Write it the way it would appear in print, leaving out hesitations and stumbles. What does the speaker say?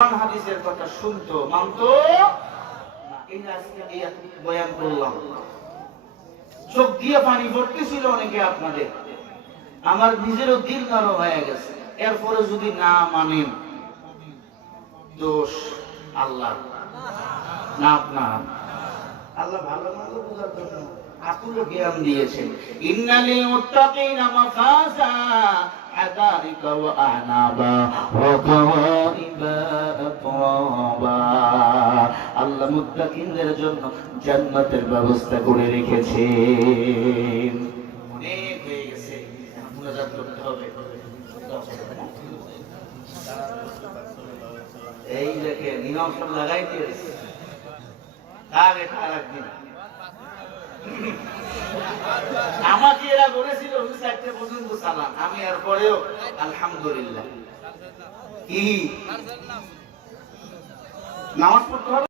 হাদিসের কথা শুনতো মানতো এই আজকে এই বয়ান করলাম, চোখ দিয়ে পানি পড়তেছিল অনেকে আপনাদের, আমার নিজেরও দিল নরম হয়ে গেছে। এরপরে যদি না মানেন দোষ আল্লাহ না আপনার। আল্লাহ ভালো মন্দ বোঝার জন্য আকুল জ্ঞান দিয়েছেন। ইন্নালিল মুত্তাকিনা মাফাজা হাদারিকা ওয়া আনাবা ওয়া কাওয়াইবা আতরাবা। আল্লাহ মুত্তাকিনদের জন্য জান্নাতের ব্যবস্থা করে রেখেছেন। অনেক হয়ে গেছে, মুনাজাত করতে হবে। এই দেখেন ইমাম সাহেব লাগাই দিয়েছে তার এটা আরেকদিন আমাকে এরা বলেছিল 4টা পর্যন্ত সালাম, আমি আর পরেও আলহামদুলিল্লাহ। কি নামাজ পড়তে হবে।